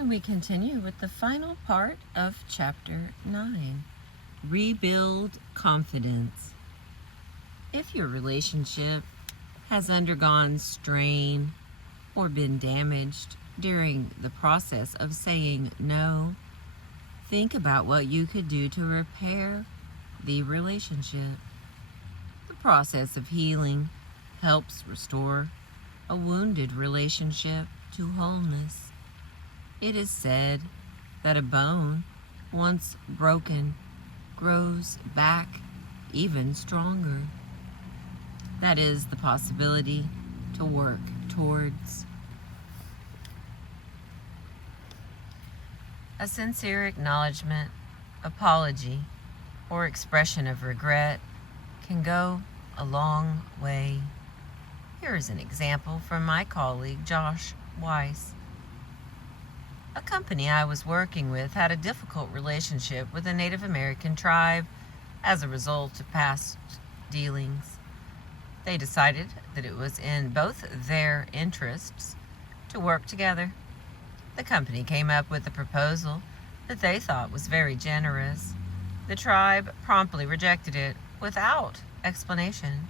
And we continue with the final part of Chapter 9, Rebuild Confidence. If your relationship has undergone strain or been damaged during the process of saying no, think about what you could do to repair the relationship. The process of healing helps restore a wounded relationship to wholeness. It is said that a bone, once broken, grows back even stronger. That is the possibility to work towards. A sincere acknowledgement, apology, or expression of regret can go a long way. Here is an example from my colleague, Josh Weiss. A company I was working with had a difficult relationship with a Native American tribe as a result of past dealings. They decided that it was in both their interests to work together. The company came up with a proposal that they thought was very generous. The tribe promptly rejected it without explanation.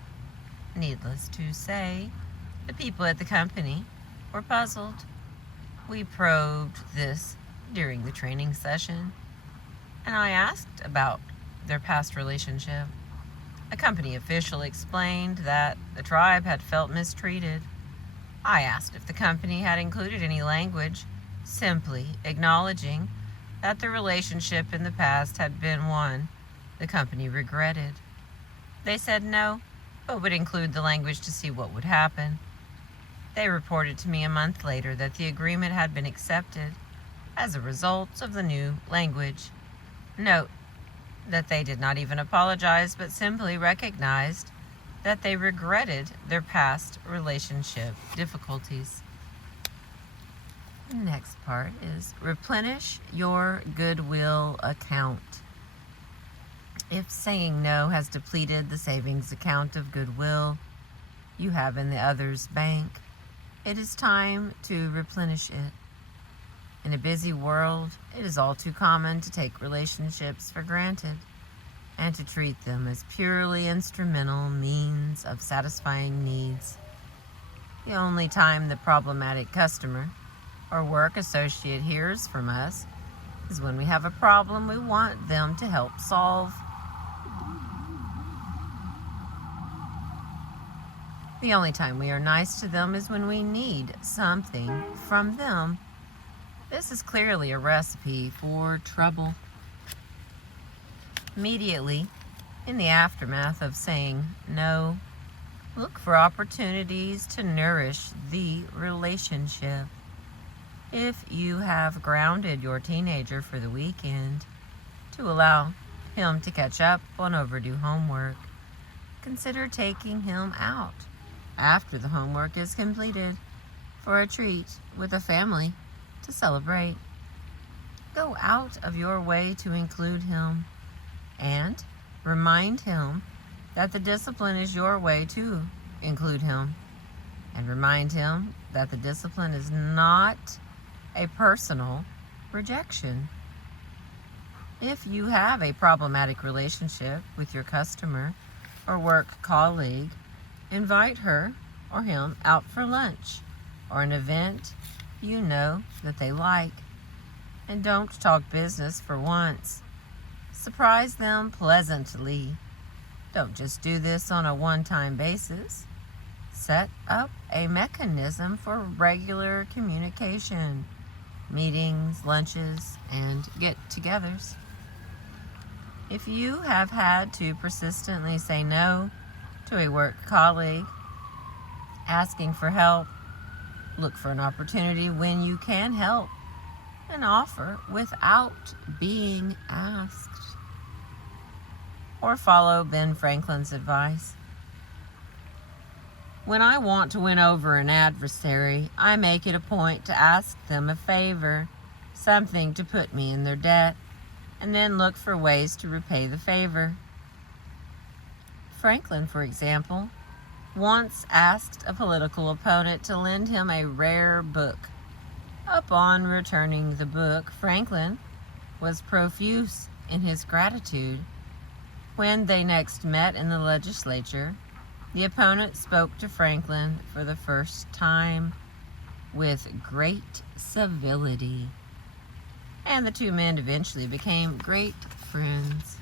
Needless to say, the people at the company were puzzled. We probed this during the training session, and I asked about their past relationship. A company official explained that the tribe had felt mistreated. I asked if the company had included any language simply acknowledging that the relationship in the past had been one the company regretted. They said no, but would include the language to see what would happen. They reported to me a month later that the agreement had been accepted as a result of the new language. Note that they did not even apologize, but simply recognized that they regretted their past relationship difficulties. The next part is replenish your goodwill account. If saying no has depleted the savings account of goodwill you have in the other's bank, it is time to replenish it. In a busy world, it is all too common to take relationships for granted and to treat them as purely instrumental means of satisfying needs. The only time the problematic customer or work associate hears from us is when we have a problem we want them to help solve. The only time we are nice to them is when we need something from them. This is clearly a recipe for trouble. Immediately, in the aftermath of saying no, look for opportunities to nourish the relationship. If you have grounded your teenager for the weekend to allow him to catch up on overdue homework, consider taking him out after the homework is completed for a treat with a family to celebrate. Go out of your way to include him and remind him that the discipline is your way to include him, and remind him that the discipline is not a personal rejection. If you have a problematic relationship with your customer or work colleague, invite her or him out for lunch or an event you know that they like. And don't talk business for once. Surprise them pleasantly. Don't just do this on a one-time basis. Set up a mechanism for regular communication, meetings, lunches, and get-togethers. If you have had to persistently say no to a work colleague asking for help, look for an opportunity when you can help and offer without being asked. Or follow Ben Franklin's advice. When I want to win over an adversary, I make it a point to ask them a favor, something to put me in their debt, and then look for ways to repay the favor. Franklin, for example, once asked a political opponent to lend him a rare book Upon returning the book, Franklin was profuse in his gratitude. When they next met in the legislature, the opponent spoke to Franklin for the first time with great civility, and the two men eventually became great friends.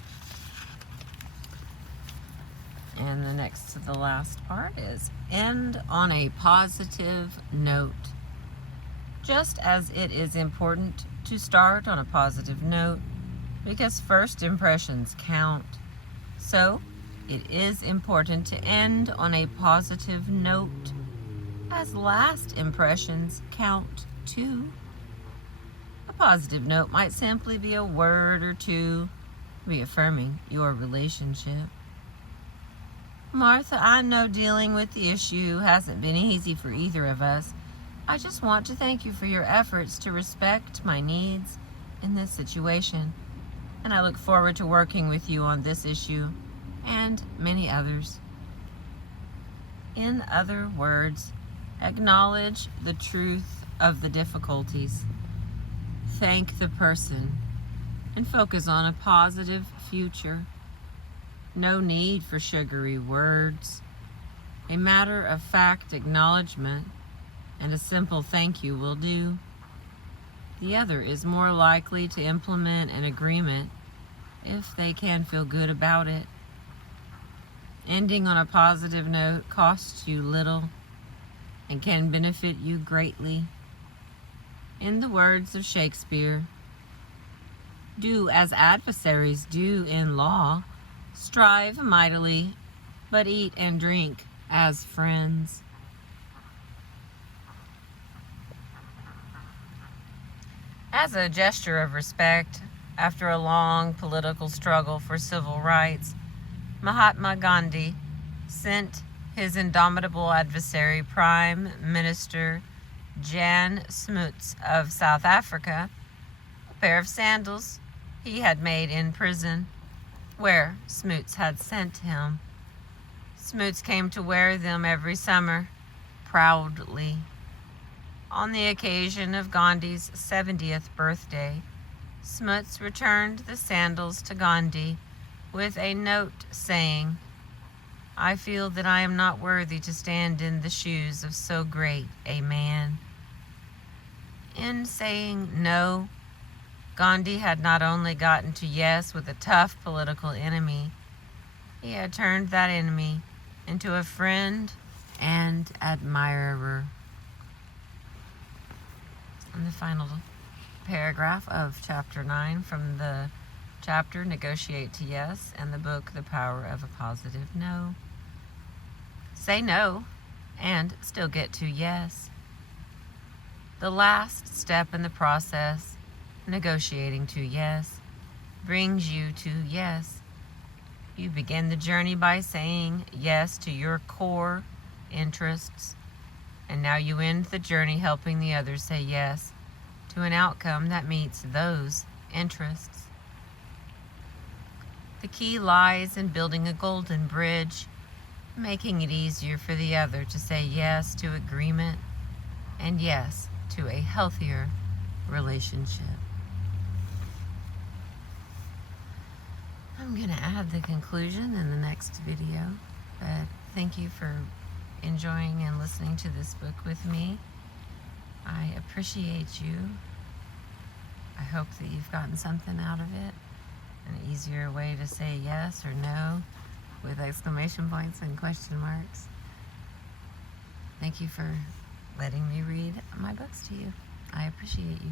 And the next to the last part is end on a positive note. Just as it is important to start on a positive note because first impressions count, so it is important to end on a positive note as last impressions count too. A positive note might simply be a word or two reaffirming your relationship. Martha, I know dealing with the issue hasn't been easy for either of us. I just want to thank you for your efforts to respect my needs in this situation, and I look forward to working with you on this issue and many others. In other words, acknowledge the truth of the difficulties, thank the person, and focus on a positive future. No need for sugary words. A matter-of-fact acknowledgement and a simple thank you will do. The other is more likely to implement an agreement if they can feel good about it. Ending on a positive note costs you little and can benefit you greatly. In the words of Shakespeare, do as adversaries do in law, strive mightily, but eat and drink as friends. As a gesture of respect, after a long political struggle for civil rights, Mahatma Gandhi sent his indomitable adversary, Prime Minister Jan Smuts of South Africa, a pair of sandals he had made in prison, where Smuts had sent him. Smuts came to wear them every summer, proudly. On the occasion of Gandhi's 70th birthday, Smuts returned the sandals to Gandhi with a note saying, I feel that I am not worthy to stand in the shoes of so great a man. In saying no, Gandhi had not only gotten to yes with a tough political enemy, he had turned that enemy into a friend and admirer. And the final paragraph of chapter 9 from the chapter Negotiate to Yes and the book The Power of a Positive No. Say no and still get to yes. The last step in the process, negotiating to yes, brings you to yes. You begin the journey by saying yes to your core interests, and now you end the journey helping the others say yes to an outcome that meets those interests. The key lies in building a golden bridge, making it easier for the other to say yes to agreement and yes to a healthier relationship. I'm going to add the conclusion in the next video, but thank you for enjoying and listening to this book with me. I appreciate you. I hope that you've gotten something out of it, an easier way to say yes or no with exclamation points and question marks. Thank you for letting me read my books to you. I appreciate you.